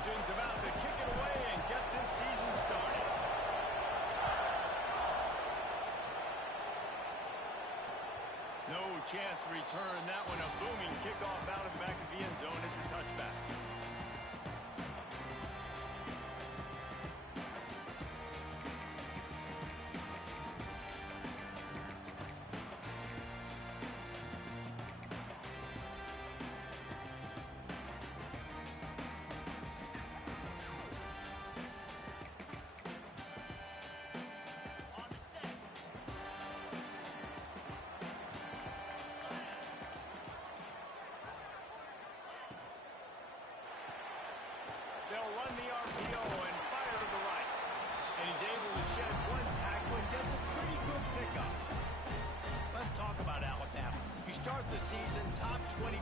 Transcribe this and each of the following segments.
Trojans about to kick it away and get this season started. No chance to return that one. A booming kickoff out of the back of the end zone. It's a touchback. They'll run the RPO and fire to the right. And he's able to shed one tackle and gets a pretty good pickup. Let's talk about Alabama. You start the season top 25.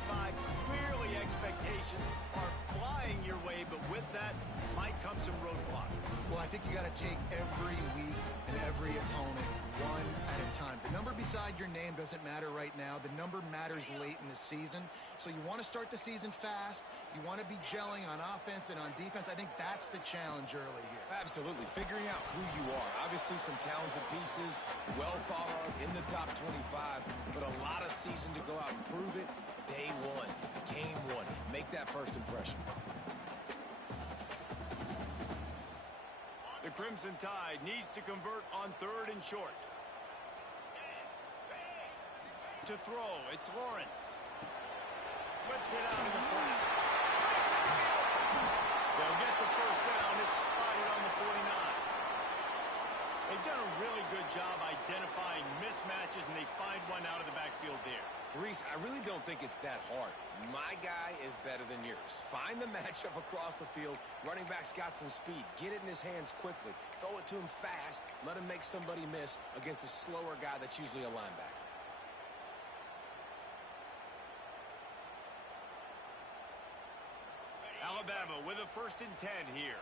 Clearly expectations are flying your way, but with that might come some roadblocks. Well, I think you got to take every week and every opponent one at a time. The number beside your name doesn't matter right now. The number matters late in the season. So you want to start the season fast. You want to be gelling on offense and on defense. I think that's the challenge early here. Absolutely. Figuring out who you are. Obviously some talented pieces, well thought of in the top 25, but a lot of season to go out and prove it. Day one, game one. Make that first impression. The Crimson Tide needs to convert on 3rd and short. To throw, it's Lawrence. Flips it out in the flat. Breaks it to the open. They'll get the first down. It's spotted on the 49. They've done a really good job identifying mismatches, and they find one out of the backfield there. Reese, I really don't think it's that hard. My guy is better than yours. Find the matchup across the field. Running back's got some speed. Get it in his hands quickly. Throw it to him fast. Let him make somebody miss against a slower guy that's usually a linebacker. Alabama with a 1st and 10 here.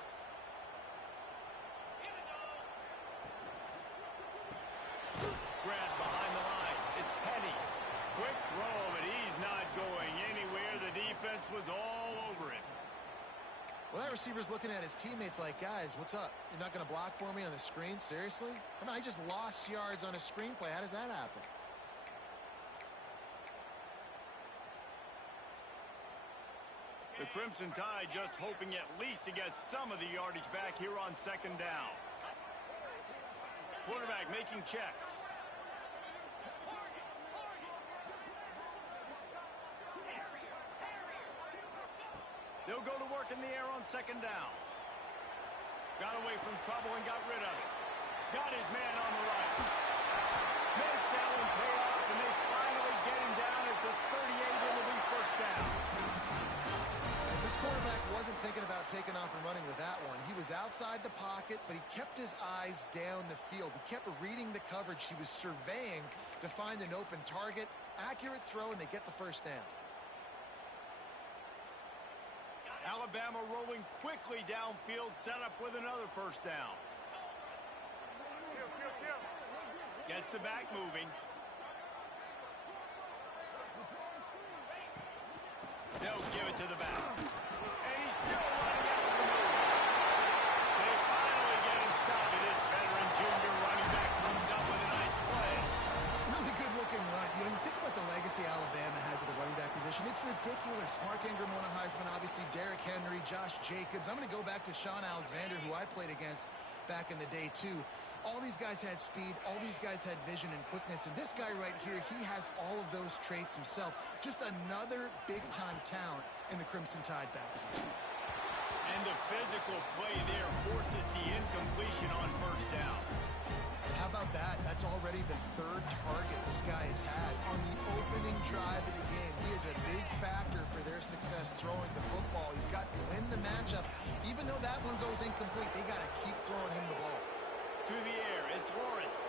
Grab behind the line. It's Penny. Quick throw, but he's not going anywhere. The defense was all over him. Well, that receiver's looking at his teammates like, guys, what's up? You're not going to block for me on the screen? Seriously? I mean, I just lost yards on a screenplay. How does that happen? The Crimson Tide just hoping at least to get some of the yardage back here on 2nd down. Quarterback making checks. They'll go to work in the air on 2nd down. Got away from trouble and got rid of it. Got his man on the right. Makes that one pay off, and they finally get him down at the 38. It'll be 1st down. This quarterback wasn't thinking about taking off and running with that one. He was outside the pocket, but he kept his eyes down the field. He kept reading the coverage. He was surveying to find an open target. Accurate throw, and they get the 1st down. Alabama rolling quickly downfield, set up with another 1st down. Gets the back moving. They'll give it to the back. And he's still running after the move. They finally get him stopped. This veteran junior running back comes up with a nice play. Really good looking run. You know, you think about the legacy Alabama has at the running back position. It's ridiculous. Mark Ingram won a Heisman, obviously Derrick Henry, Josh Jacobs. I'm going to go back to Sean Alexander, who I played against back in the day, too. All these guys had speed. All these guys had vision and quickness. And this guy right here, he has all of those traits himself. Just another big-time talent in the Crimson Tide backfield. And the physical play there forces the incompletion on 1st down. How about that? That's already the 3rd target this guy has had on the opening drive of the game. He is a big factor for their success throwing the football. He's got to win the matchups. Even though that one goes incomplete, they got to keep throwing him the ball. To the air, it's Lawrence.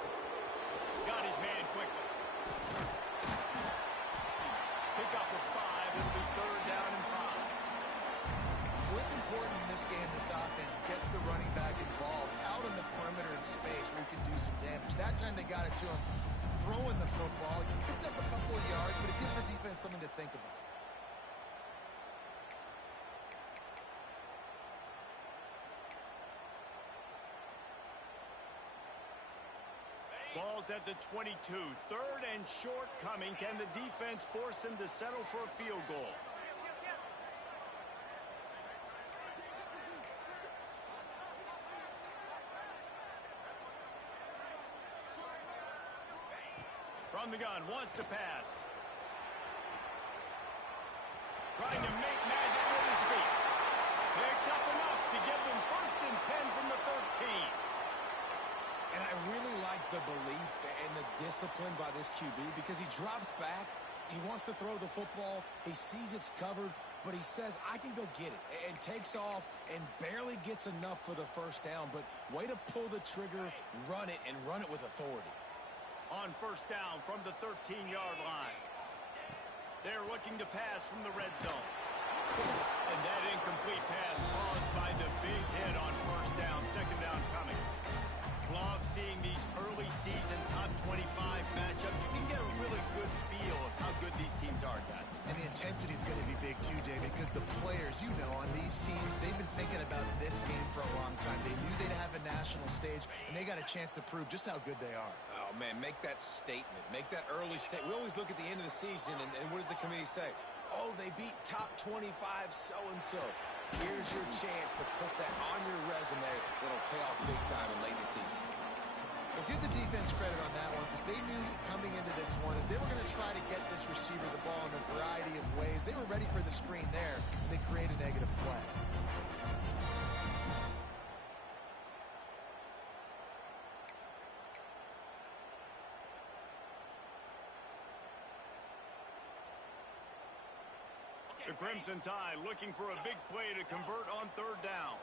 Got his man quickly. Pick up a 5. It'll be 3rd down and 5. What's important in this game, this offense gets the running back involved out on the perimeter in space where he can do some damage. That time they got it to him throwing the football. He picked up a couple of yards, but it gives the defense something to think about. Ball's at the 22. Third and short coming. Can the defense force him to settle for a field goal? From the gun, wants to pass. Trying to make magic with his feet. Picks up enough to give them 1st and 10 from the 13. And I really like the belief and the discipline by this QB because he drops back. He wants to throw the football. He sees it's covered, but he says, I can go get it, and takes off and barely gets enough for the 1st down. But way to pull the trigger, run it, and run it with authority. On 1st down from the 13-yard line. They're looking to pass from the red zone. And that incomplete pass caused by the big hit on 1st down. 2nd down coming. Love seeing these early season top 25 matchups. You can get a really good feel of how good these teams are, guys. And the intensity is going to be big too, David, because the players, you know, on these teams, they've been thinking about this game for a long time. They knew they'd have a national stage, and they got a chance to prove just how good they are. Oh, man, make that statement. Make that early statement. We always look at the end of the season, and what does the committee say? Oh, they beat top 25 so-and-so. Here's your chance to put that on your resume that'll pay off big time in late in the season. Well, give the defense credit on that one because they knew coming into this one that they were going to try to get this receiver the ball in a variety of ways. They were ready for the screen there, and they create a negative play. The Crimson Tide looking for a big play to convert on 3rd down.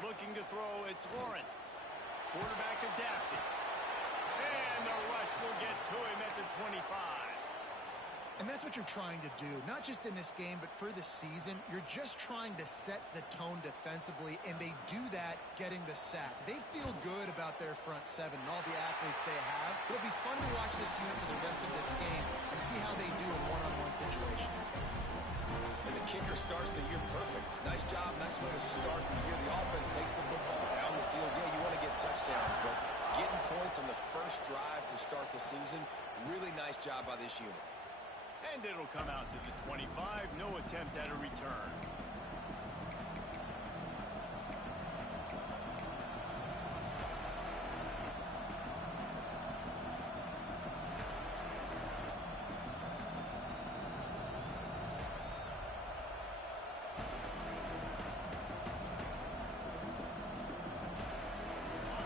Looking to throw, it's Lawrence. Quarterback adapted. And the rush will get to him at the 25. And that's what you're trying to do, not just in this game, but for the season. You're just trying to set the tone defensively, and they do that getting the sack. They feel good about their front 7 and all the athletes they have. It'll be fun to watch this unit for the rest of this game and see how they do in one-on-one situations. And the kicker starts the year perfect. Nice job, nice way to start the year. The offense takes the football down the field. Yeah, you want to get touchdowns, but getting points on the first drive to start the season, really nice job by this unit. And it'll come out to the 25. No attempt at a return.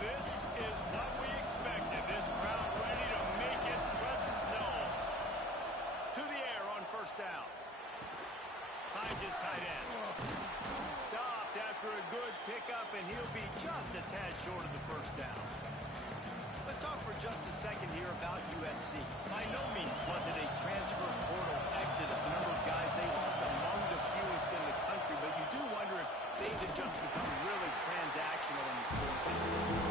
This is what we expected. This crowd ready to make its presence known. To the air on 1st down. Finds his tight end. Stopped after a good pickup, and he'll be just a tad short of the 1st down. Let's talk for just a second here about USC. By no means was it a transfer portal exodus. The number of guys they lost among the fewest in the country, but you do wonder if things have just become really transactional in the sport.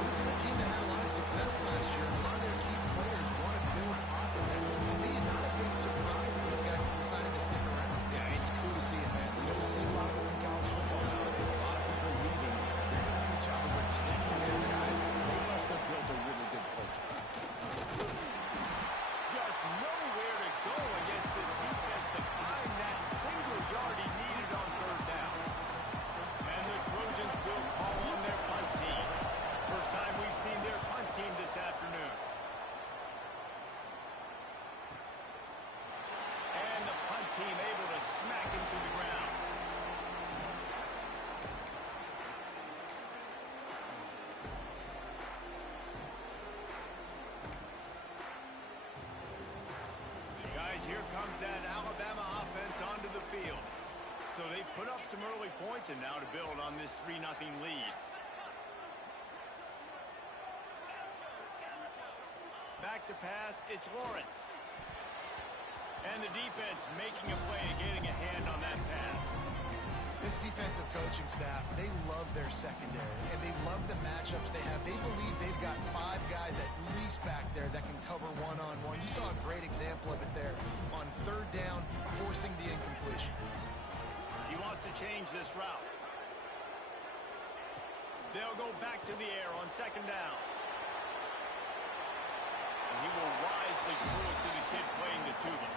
This is a team that had a lot of success last year, and a lot of their key players want to build off of that. So to me, not a big surprise that these guys have decided to stick around. Yeah, it's cool to see it, man. We don't see a lot of this in college football nowadays. A lot of people leaving. They're doing a good job of retaining their guys. They must have built a really good culture. Just nowhere to go against this defense to find that single yard he needed on 3rd down. And the Trojans will call on their punt team. First time we've seen their punt team this afternoon. And the punt team able to smack him to the ground. Guys, here comes that Alabama offense onto the field. So they've put up some early points, and now to build on this 3-0 lead. Back to pass, it's Lawrence. And the defense making a play and getting a hand on that pass. This defensive coaching staff, they love their secondary, and they love the matchups they have. They believe they've got 5 guys at least back there that can cover one-on-one. You saw a great great example of it there on third down, forcing the incompletion. He wants to change this route. They'll go back to the air on second down. And he will wisely throw it to the kid playing the tuba.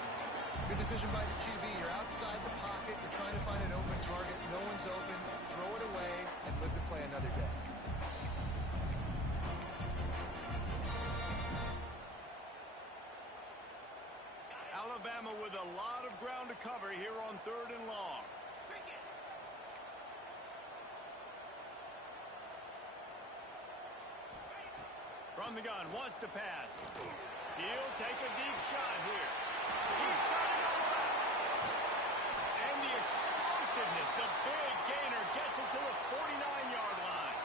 Good decision by the QB. You're outside the pocket. You're trying to find an open target. No one's open. Throw it away and live to play another day. Alabama with a lot of ground to cover here on third and long. From the gun, wants to pass. He'll take a deep shot here. He's got it all back. And the explosiveness, the big gainer, gets it to the 49-yard line.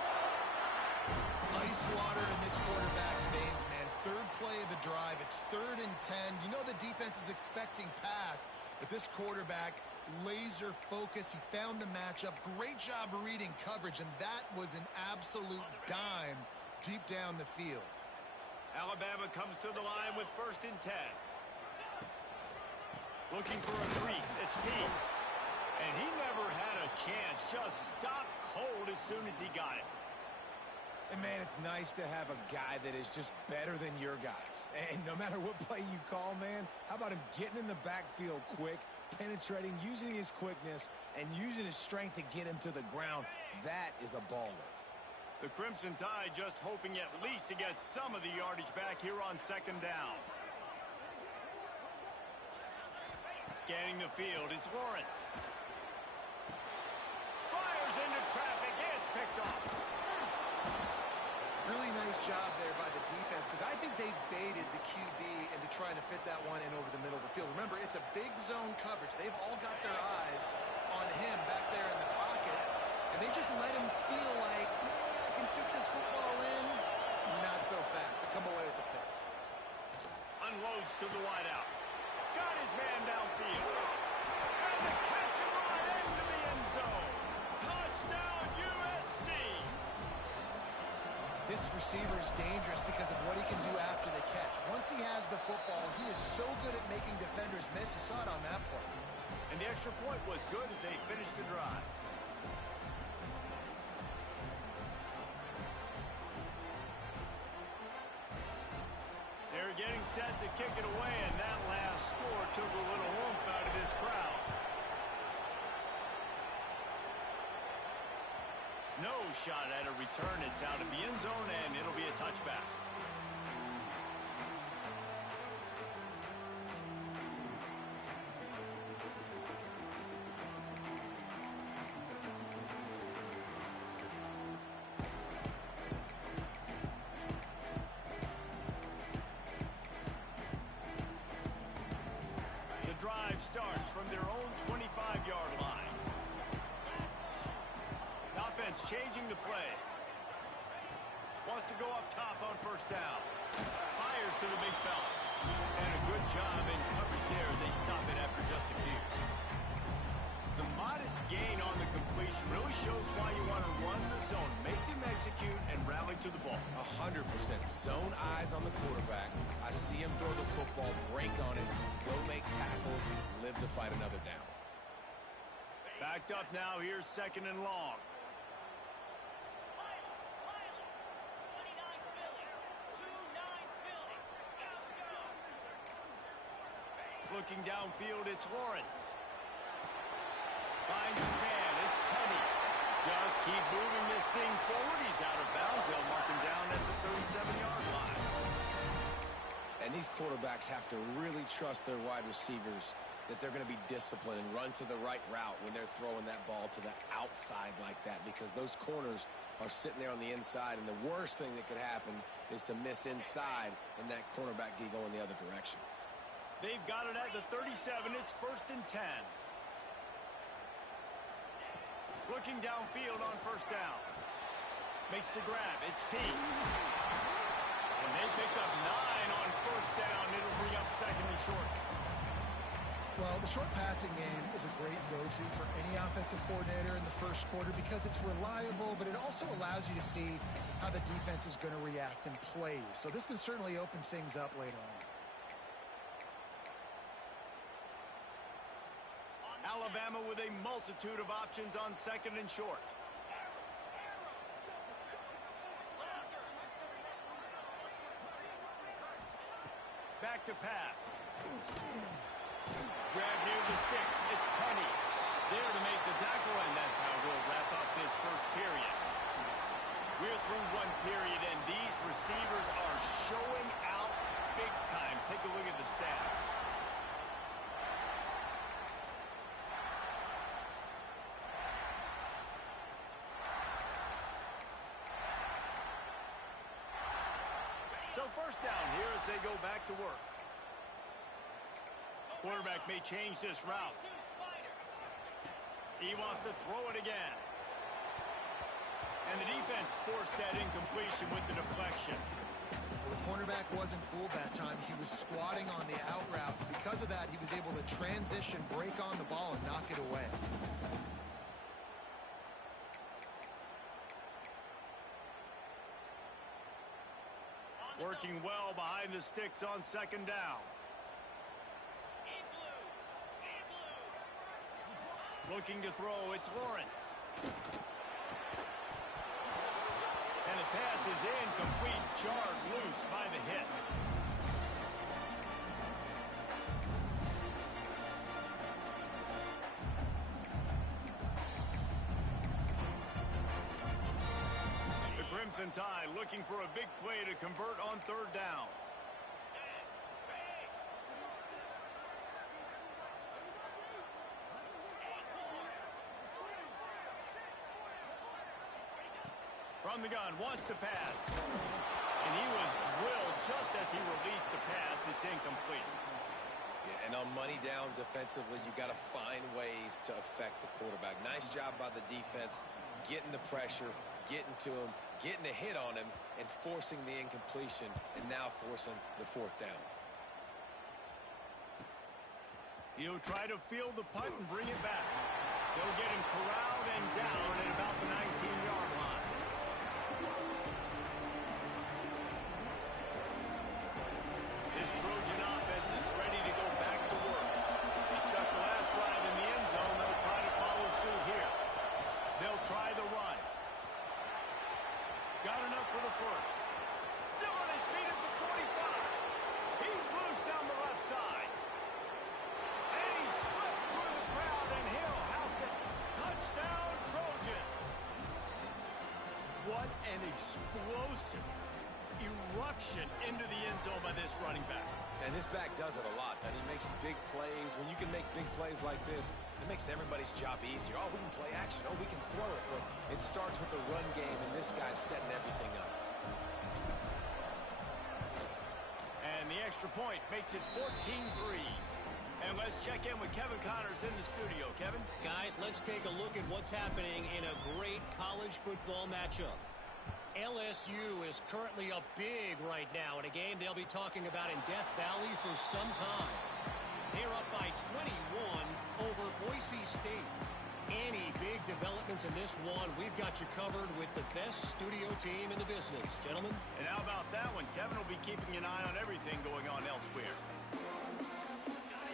Ice water in this quarterback's veins, man. Third play of the drive. It's 3rd and 10. You know the defense is expecting pass, but this quarterback, laser focus. He found the matchup. Great job of reading coverage, and that was an absolute dime deep down the field. Alabama comes to the line with 1st and 10. Looking for a crease. It's Peace. And he never had a chance. Just stopped cold as soon as he got it. And, man, it's nice to have a guy that is just better than your guys. And no matter what play you call, man, how about him getting in the backfield quick, penetrating, using his quickness, and using his strength to get him to the ground? That is a baller. The Crimson Tide just hoping at least to get some of the yardage back here on second down. Scanning the field, it's Lawrence. Fires into traffic, it's picked off. Really nice job there by the defense, because I think they baited the QB into trying to fit that one in over the middle of the field. Remember, it's a big zone coverage. They've all got their eyes on him back there in the pocket, and they just let him feel like, maybe I can fit this football in. Not so fast. They come away with the pick. Unloads to the wideout. Got his man downfield. And the catch and run into the end zone. Touchdown, USC. This receiver is dangerous because of what he can do after the catch. Once he has the football, he is so good at making defenders miss. You saw it on that play. And the extra point was good as they finished the drive. They're getting set to kick it away, and that last score took a little oomph out of this crowd. No shot at a return. It's out of the end zone, and it'll be a touchback. The drive starts from their own 25-yard line. Offense changing the play. Wants to go up top on first down. Fires to the big fella. And a good job in coverage there as they stop it after just a few. The modest gain on the completion really shows why you want to run the zone. Make them execute and rally to the ball. 100%. Zone eyes on the quarterback. I see him throw the football, break on it, go make tackles, live to fight another down. Backed up now. Here's 2nd and long. Looking downfield, it's Lawrence. Finds his man, it's Penny. Just keep moving this thing forward. He's out of bounds. They'll mark him down at the 37-yard line. And these quarterbacks have to really trust their wide receivers that they're going to be disciplined and run to the right route when they're throwing that ball to the outside like that, because those corners are sitting there on the inside, and the worst thing that could happen is to miss inside and that cornerback get going the other direction. They've got it at the 37. It's 1st and 10. Looking downfield on first down. Makes the grab. It's Peace. And they picked up 9 on first down. It'll bring up 2nd and short. Well, the short passing game is a great go-to for any offensive coordinator in the first quarter because it's reliable, but it also allows you to see how the defense is going to react and play. So this can certainly open things up later on. with a multitude of options on second and short. Back to pass. Grab near the sticks. It's Penny. There to make the tackle, and that's how we'll wrap up this first period. We're through one period, and these receivers are showing out big time. Take a look at the stats. So first down here as they go back to work. Quarterback may change this route. He wants to throw it again. And the defense forced that incompletion with the deflection. Well, the cornerback wasn't fooled that time. He was squatting on the out route. Because of that, he was able to transition, break on the ball, and knock it away. Working well behind the sticks on second down. Looking to throw, it's Lawrence. And the pass is incomplete, jarred loose by the hit. The Crimson Tide looking for a big play to convert on third down. From the gun, wants to pass. And he was drilled just as he released the pass. It's incomplete. Yeah, and on money down defensively, you got to find ways to affect the quarterback. Nice job by the defense, getting the pressure, getting to him, getting a hit on him, and forcing the incompletion, and now forcing the fourth down. He'll try to field the punt and bring it back. They'll get him corralled and down at about the 19-yard line. This Trojan offense is ready to go back to work. They stuck the last drive in the end zone. They'll try to follow suit here. They'll try the run. Got enough for the first. Still on his feet at the 45. He's loose down the left side. And he slipped through the crowd, and he'll house it. Touchdown, Trojans. What an explosive eruption into the end zone by this running back. And this back does it a lot, and he makes big plays. When you can make big plays like this, it makes everybody's job easier. Oh, we can play action. Oh, we can throw it. But it starts with the run game, and this guy's setting everything up. And the extra point makes it 14-3. And let's check in with Kevin Connors in the studio. Kevin? Guys, let's take a look at what's happening in a great college football matchup. LSU is currently up big right now in a game they'll be talking about in Death Valley for some time. They're up by 21 over Boise State. Any big developments in this one, we've got you covered with the best studio team in the business. Gentlemen? And how about that one? Kevin will be keeping an eye on everything going on elsewhere.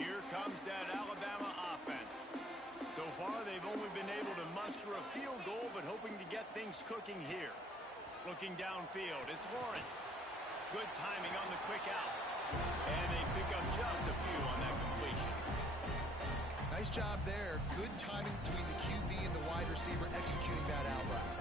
Here comes that Alabama offense. So far, they've only been able to muster a field goal, but hoping to get things cooking here. Looking downfield, it's Lawrence. Good timing on the quick out. And they pick up just a few on that completion. Nice job there. Good timing between the QB and the wide receiver executing that out route.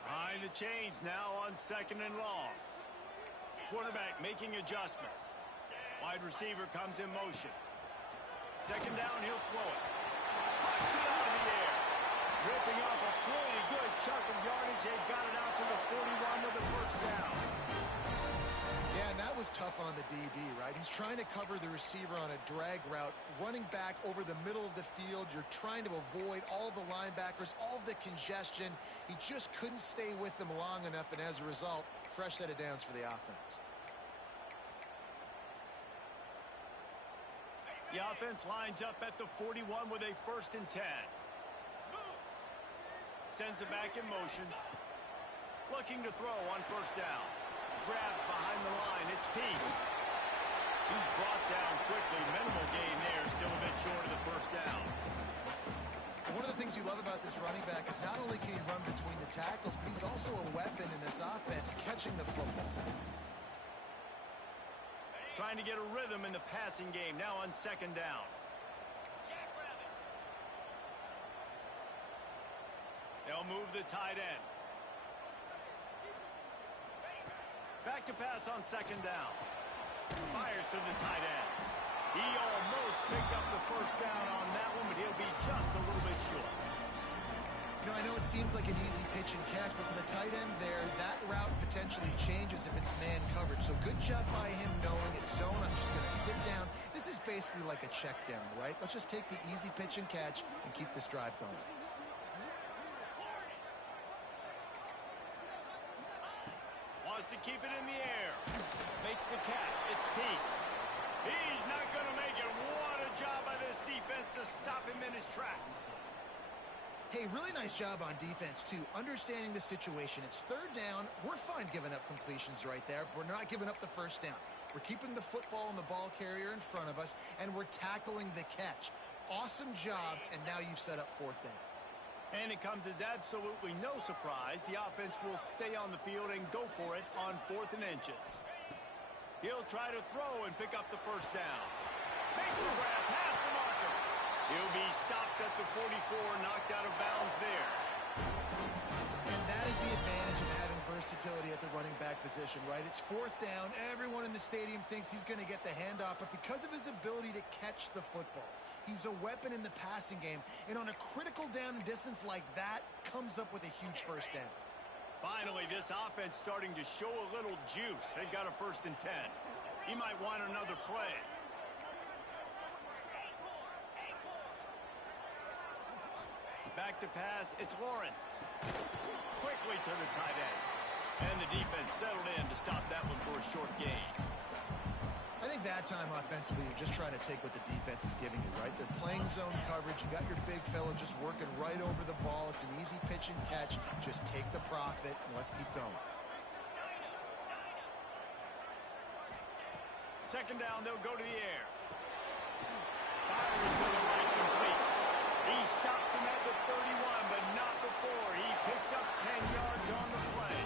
Behind the chains now on second and long. Quarterback making adjustments. Wide receiver comes in motion. Second down, he'll throw it. Puts it out of the air. Ripping off a pretty good chunk of yardage. They got it out to the 41 with the first down. Yeah, and that was tough on the DB, right? He's trying to cover the receiver on a drag route, running back over the middle of the field. You're trying to avoid all the linebackers, all of the congestion. He just couldn't stay with them long enough, and as a result, fresh set of downs for the offense. The offense lines up at the 41 with a 1st and 10. Sends it back in motion. Looking to throw on first down. Grab behind the line. It's Peace. He's brought down quickly. Minimal gain there. Still a bit short of the first down. One of the things you love about this running back is not only can he run between the tackles, but he's also a weapon in this offense, catching the football. Trying to get a rhythm in the passing game. Now on second down. They'll move the tight end. Back to pass on second down. Fires to the tight end. He almost picked up the first down on that one, but he'll be just a little bit short. You know, I know it seems like an easy pitch and catch, but for the tight end there, that route potentially changes if it's man coverage. So good job by him knowing it's zone. I'm just going to sit down. This is basically like a check down, right? Let's just take the easy pitch and catch and keep this drive going. Wants to keep it in the air. Makes the catch. It's Peace. He's not going to make it. What a job by this defense to stop him in his tracks. Hey, really nice job on defense, too. Understanding the situation. It's third down. We're fine giving up completions right there. We're not giving up the first down. We're keeping the football and the ball carrier in front of us, and we're tackling the catch. Awesome job, and now you've set up fourth down. And it comes as absolutely no surprise. The offense will stay on the field and go for it on 4th and inches. He'll try to throw and pick up the first down. Makes the grab past the marker. He'll be stopped at the 44, knocked out of bounds there. And that is the advantage of having versatility at the running back position, right? It's fourth down. Everyone in the stadium thinks he's going to get the handoff, but because of his ability to catch the football, he's a weapon in the passing game. And on a critical down and distance like that, comes up with a huge first down. Finally, this offense starting to show a little juice. They've got a 1st and 10. He might want another play. Back to pass, it's Lawrence. Quickly to the tight end. And the defense settled in to stop that one for a short gain. I think that time offensively, you're just trying to take what the defense is giving you, right? They're playing zone coverage. You got your big fella just working right over the ball. It's an easy pitch and catch. Just take the profit, and let's keep going. Second down, they'll go to the air. Fires to the right, complete. He stops him at the 31, but not before. He picks up 10 yards on the play.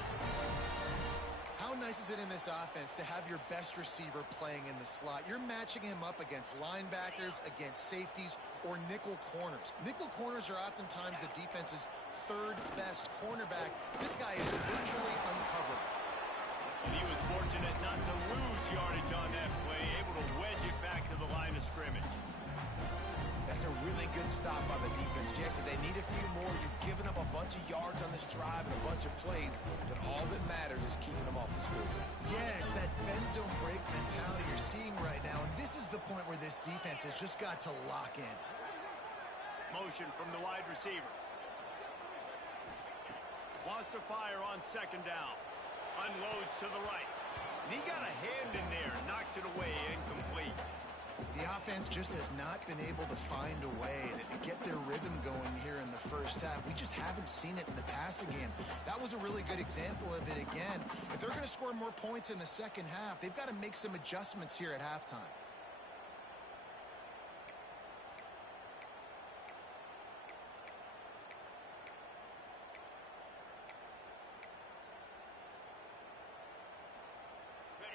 How nice is it in this offense to have your best receiver playing in the slot? You're matching him up against linebackers, against safeties, or nickel corners. Nickel corners are oftentimes the defense's 3rd best cornerback. This guy is virtually uncoverable. And he was fortunate not to lose yardage on that play, able to wedge it back to the line of scrimmage. That's a really good stop by the defense, Jason. They need a few more. You've given up a bunch of yards on this drive and a bunch of plays, but all that matters is keeping them off the scoreboard. Yeah, it's that bend, don't break mentality you're seeing right now, and this is the point where this defense has just got to lock in. Motion from the wide receiver. Wants to fire on second down. Unloads to the right. And he got a hand in there. Knocks it away, incomplete. The offense just has not been able to find a way to get their rhythm going here in the first half. We just haven't seen it in the passing game. That was a really good example of it again. If they're going to score more points in the second half, they've got to make some adjustments here at halftime.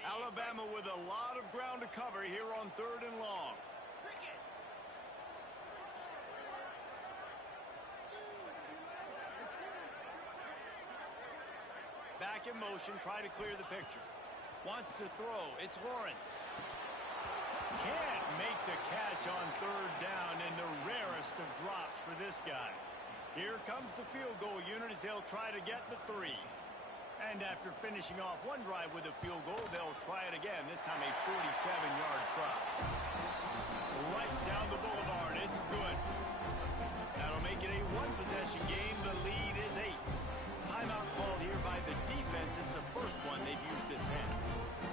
Alabama with a lot of ground to cover here on 3rd and long. Back in motion, try to clear the picture. Wants to throw. It's Lawrence. Can't make the catch on 3rd down, and the rarest of drops for this guy. Here comes the field goal unit as they'll try to get the 3. And after finishing off one drive with a field goal, they'll try it again, this time a 47-yard try. Right down the boulevard, it's good. That'll make it a one-possession game. The lead is 8. Timeout called here by the defense. It's the first one they've used this half.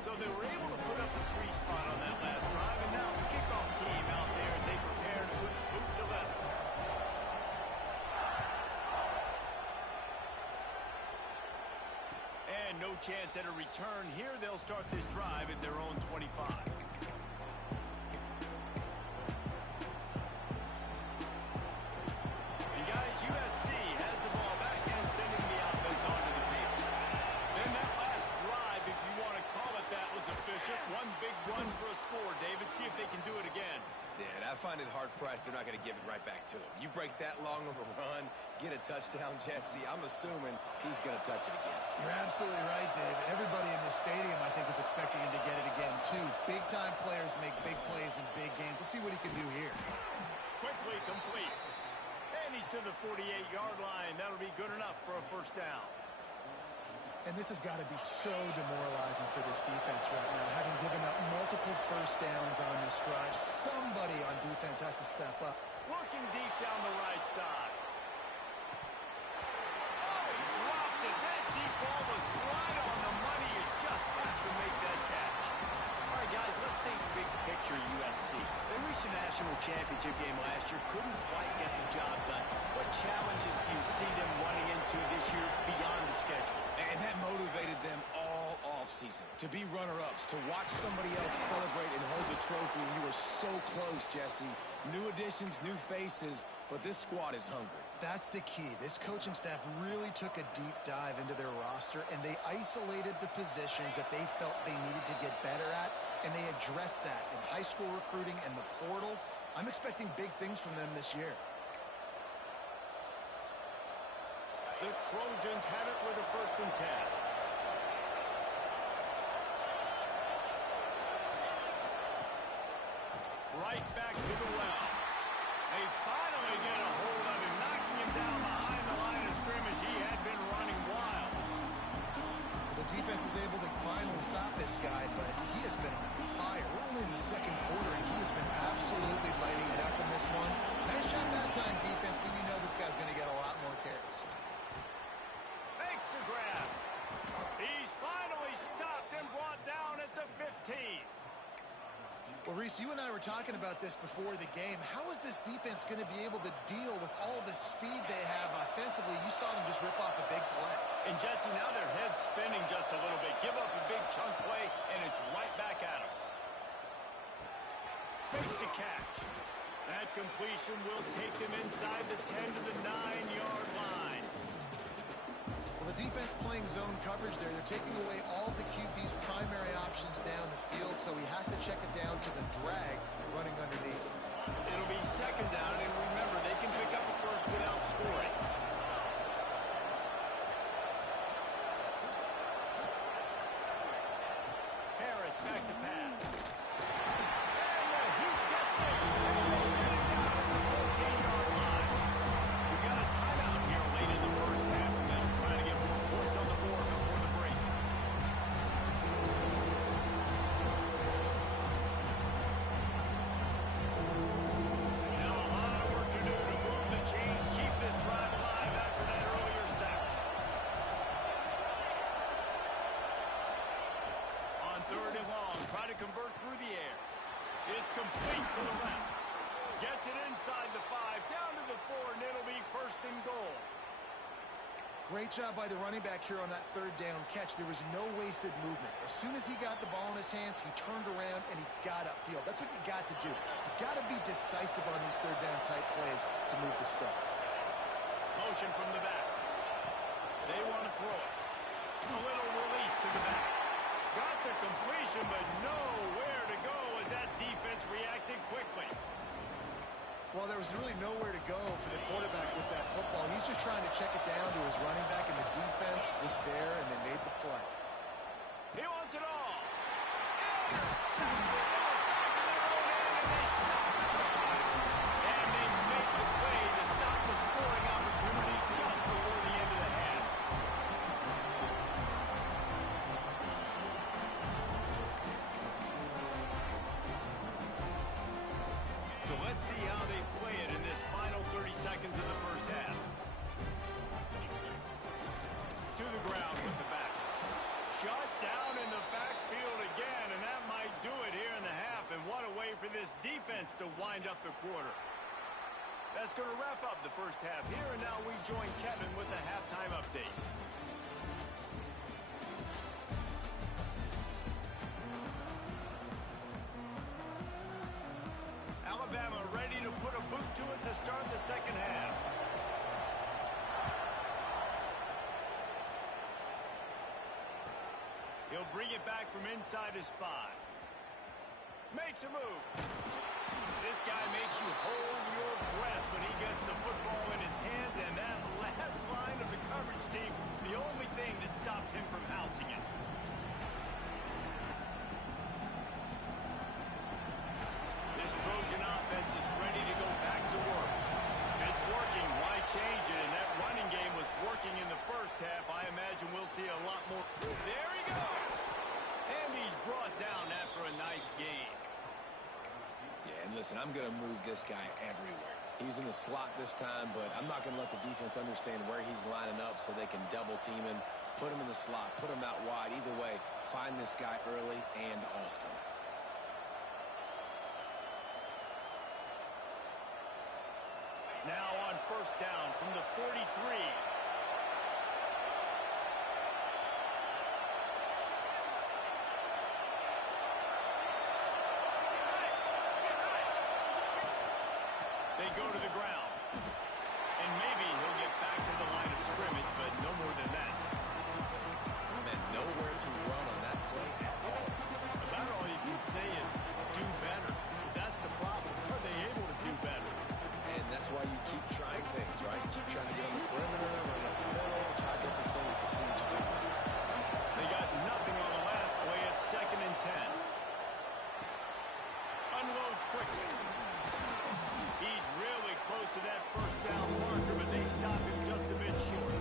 So they were able to put up the 3 spot on that last drive, and now the kickoff team out there as they prepare to put boot to leather. chance at a return here. They'll start this drive at their own 25. And guys, USC has the ball back and sending the offense onto the field. Then that last drive, if you want to call it that, was efficient. One big run for a score, David. See if they can do it again. Yeah, I find it hard-pressed they're not going to give it right back to him. You break that long of a run, get a touchdown, Jesse, I'm assuming he's going to touch it again. You're absolutely right, Dave. Everybody in this stadium, I think, is expecting him to get it again, too. Big-time players make big plays in big games. Let's see what he can do here. Quickly complete. And he's to the 48-yard line. That'll be good enough for a first down. And this has got to be so demoralizing for this defense right now, having given up multiple first downs on this drive. Somebody on defense has to step up. Looking deep down the right side. Oh, he dropped it. That deep ball was right on the money. You just have to make that catch. All right, guys, let's think big picture USC. They reached a national championship game last year. Couldn't quite get the job done. What challenges do you see them running into this year beyond the schedule? And that motivated them all offseason to be runner-ups, to watch somebody else celebrate and hold the trophy. And you were so close, Jesse. New additions, new faces, but this squad is hungry. That's the key. This coaching staff really took a deep dive into their roster, and they isolated the positions that they felt they needed to get better at, and they addressed that in high school recruiting and the portal. I'm expecting big things from them this year. The Trojans have it with a 1st and 10. Right back to the well. They finally get a hold of him, knocking him down behind the line of scrimmage. He had been running wild. The defense is able to finally stop this guy, but he has been on fire. We're only in the 2nd quarter, and he has been absolutely lighting it up in this one. Nice job that time, defense, but you know this guy's going to get a lot more carries. Makes the grab. He's finally stopped and brought down at the 15. Well, Reese, you and I were talking about this before the game. How is this defense going to be able to deal with all the speed they have offensively? You saw them just rip off a big play. And, Jesse, now their head's spinning just a little bit. Give up a big chunk play, and it's right back at them. Makes the catch. That completion will take them inside the 10 to the 9-yard line. Well, the defense playing zone coverage there. They're taking away all the QB's primary options down the field, so he has to check it down to the drag running underneath. It'll be 2nd down, and remember, they can pick up a first without scoring. Harris back to pass. And the heat gets there. And they get it down at the 14-yard line. We got a timeout here late in the first half, and they'll try to get more points on the board before the break. Now a lot of work to do to move the chains, keep this drive alive after that earlier sack. On 3rd and long, try to convert through the air. It's complete to the left. Gets it inside the 5, down to the 4, and it'll be 1st and goal. Great job by the running back here on that 3rd down catch. There was no wasted movement. As soon as he got the ball in his hands, he turned around and he got upfield. That's what you got to do. You got to be decisive on these 3rd down type plays to move the stats. Motion from the back. They want to throw it. A little release to the back. Got the completion, but nowhere to go as that defense reacted quickly. Well, there was really nowhere to go for the quarterback with that football. He's just trying to check it down to his running back, and the defense was there, and they made the play. He wants it all. Intercepted. Back in their own end, and they stop the drive. And they make the play to stop the scoring opportunity just before the end of the half. So let's see how they play it in this final 30 seconds of the first half. To the ground with the back. Shut down in the backfield again, and that might do it here in the half. And what a way for this defense to wind up the quarter. That's going to wrap up the first half here, and now we join Kevin with the halftime update. He'll bring it back from inside his 5. Makes a move. This guy makes you hold your breath when he gets the football in his hands, and that last line of the coverage team, the only thing that stopped him from housing it. This Trojan offense is ready to go back to work. It's working. Why change it? And that running game was working in the first half. I imagine we'll see a lot more. There he goes. And he's brought down after a nice gain. Yeah, and listen, I'm going to move this guy everywhere. He's in the slot this time, but I'm not going to let the defense understand where he's lining up so they can double team him, put him in the slot, put him out wide. Either way, find this guy early and often. Now on first down from the 43. They go to the ground. And maybe he'll get back to the line of scrimmage, but no more than that. Man, nowhere to run on that play at all. About all you can say is do better. But that's the problem. Are they able to do better? And that's why you keep trying things, right? Keep trying to get on the perimeter, run up the middle, try different things to see what you do. They got nothing on the last play. It's 2nd and 10. Unloads quickly. He's really close to that first down marker, but they stop him just a bit short.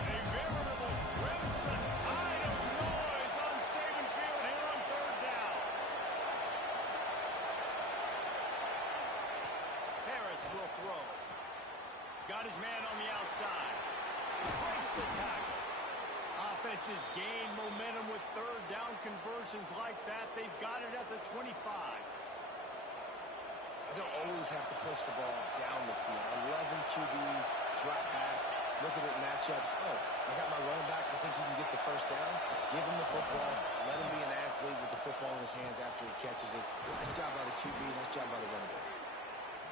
A veritable crimson tide of noise on Saban Field here on 3rd down. Harris will throw. Got his man on the outside. Breaks the tackle. Offenses gain momentum with 3rd down conversions like that. They've got it at the 25. I don't always have to push the ball down the field. I love when QBs drop back, looking at matchups. Oh, I got my running back. I think he can get the first down. Give him the football. Let him be an athlete with the football in his hands after he catches it. Nice job by the QB. Nice job by the running back.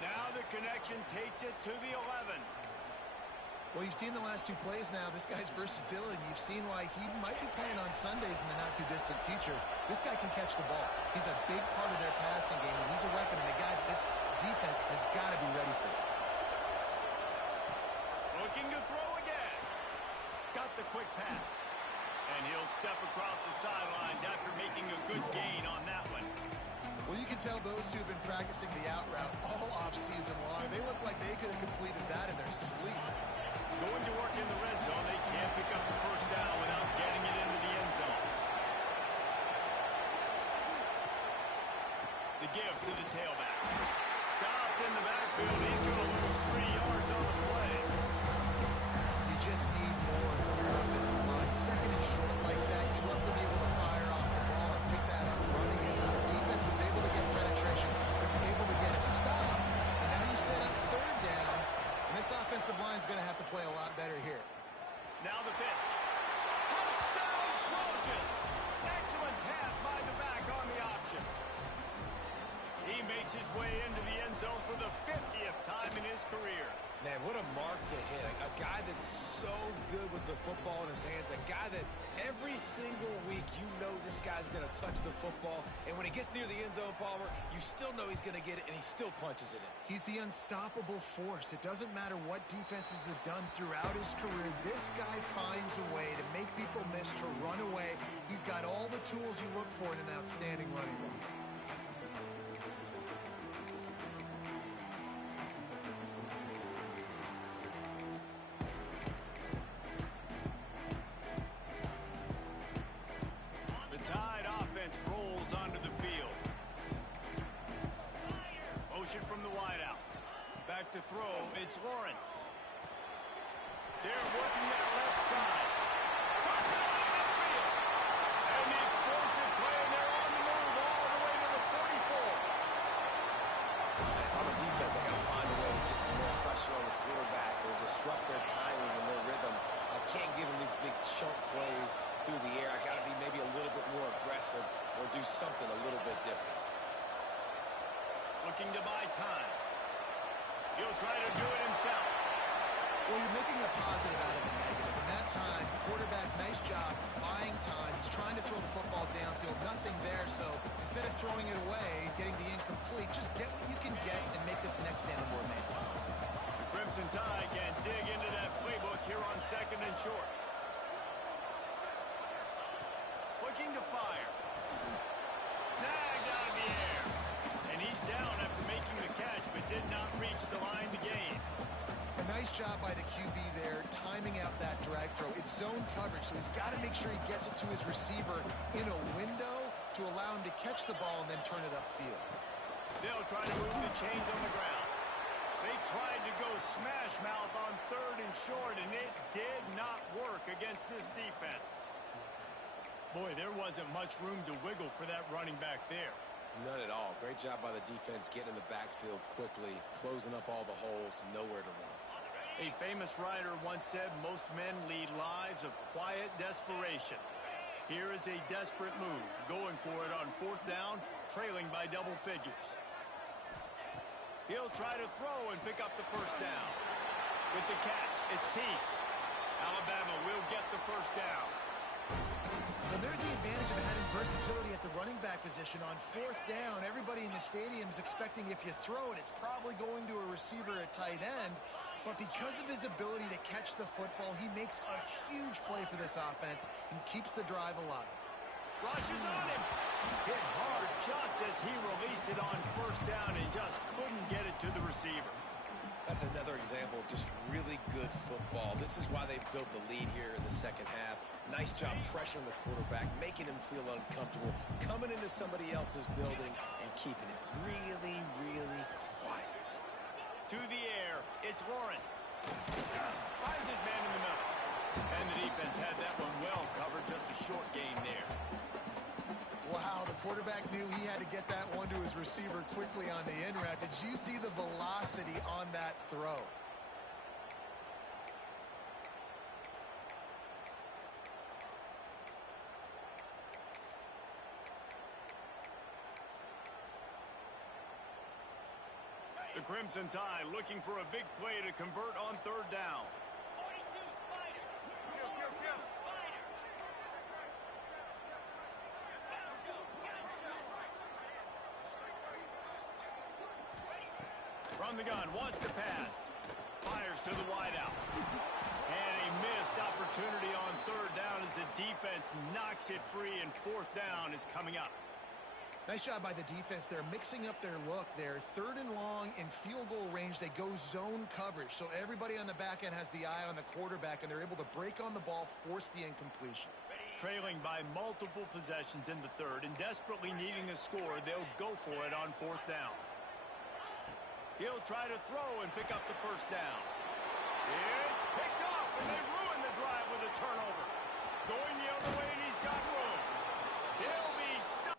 Now the connection takes it to the 11. Well, you've seen the last 2 plays now. This guy's versatility. You've seen why he might be playing on Sundays in the not-too-distant future. This guy can catch the ball. He's a big part of their passing game, and he's a weapon and a guy that this defense has got to be ready for. Looking to throw again. Got the quick pass. And he'll step across the sidelines after making a good gain on that one. Well, you can tell those two have been practicing the out route all off-season long. They look like they could have completed that in their sleep. Going to work in the red zone. They can't pick up the first down without getting it into the end zone. The give to the tailback. Stopped in the backfield. He's going to lose 3 yards on the play. You just need more from your offensive line. 2nd and short like that, you'd love to be able to fire off the ball and pick that up running it. The defense was able to get penetration. They were able to get a stop. And now you set up 3rd down. And this offensive line is going to have to play a lot better here. Now the pitch. Touchdown Trojans. Excellent pass by the back on the option. He makes his way into the end zone for the 50th time in his career. Man, what a mark to hit. A guy that's so good with the football in his hands. A guy that every single week you know this guy's going to touch the football. And when he gets near the end zone, Palmer, you still know he's going to get it, and he still punches it in. He's the unstoppable force. It doesn't matter what defenses have done throughout his career. This guy finds a way to make people miss, to run away. He's got all the tools you look for in an outstanding running back. From the wideout. Back to throw. It's Lawrence. They're working that left side. Touchdown in midfield. And the explosive play, and they're on the move all the way to the 44. On the defense, I got to find a way to get some more pressure on the quarterback or disrupt their timing and their rhythm up can't give him these big chunk plays through the air. I got to be maybe a little bit more aggressive or do something a little bit different. Looking to buy time. He'll try to do it himself. Well, you're making a positive out of a negative. In that time, quarterback, nice job buying time. He's trying to throw the football downfield. Nothing there, so instead of throwing it away, getting the incomplete, just get what you can get and make this next down more manageable. The Crimson Tide can dig into that playbook here on 2nd and short. Looking to fire. Snagged out of the air. And he's down after making the catch, but did not reach the line to gain. A nice job by the QB there, timing out that drag throw. It's zone coverage, so he's got to make sure he gets it to his receiver in a window to allow him to catch the ball and then turn it upfield. They'll try to move the chains on the ground. They tried to go smash mouth on 3rd and short, and it did not work against this defense. Boy, there wasn't much room to wiggle for that running back there. None at all. Great job by the defense getting in the backfield quickly, closing up all the holes, nowhere to run. A famous writer once said most men lead lives of quiet desperation. Here is a desperate move, going for it on 4th down, trailing by double figures. He'll try to throw and pick up the 1st down. With the catch, it's Peace. Alabama will get the 1st down. Well, there's the advantage of having versatility at the running back position. On 4th down, everybody in the stadium is expecting if you throw it, it's probably going to a receiver at tight end. But because of his ability to catch the football, he makes a huge play for this offense and keeps the drive alive. Rushes on him. Hit hard just as he released it on 1st down and just couldn't get it to the receiver. That's another example of just really good football. This is why they built the lead here in the 2nd half. Nice job pressuring the quarterback, making him feel uncomfortable, coming into somebody else's building and keeping it really, really quiet. To the air, it's Lawrence. Finds his man in the middle. And the defense had that one well covered, just a short gain there. Wow, the quarterback knew he had to get that one to his receiver quickly on the in route. Did you see the velocity on that throw? The Crimson Tide looking for a big play to convert on 3rd down. 42 Spider. From the gun, wants to pass. Fires to the wideout. And a missed opportunity on 3rd down as the defense knocks it free, and 4th down is coming up. Nice job by the defense. They're mixing up their look there. 3rd and long in field goal range. They go zone coverage. So everybody on the back end has the eye on the quarterback, and they're able to break on the ball, force the incompletion. Trailing by multiple possessions in the 3rd and desperately needing a score, they'll go for it on 4th down. He'll try to throw and pick up the 1st down. It's picked off, and they ruin the drive with a turnover. Going the other way, and he's got room. He'll be stopped.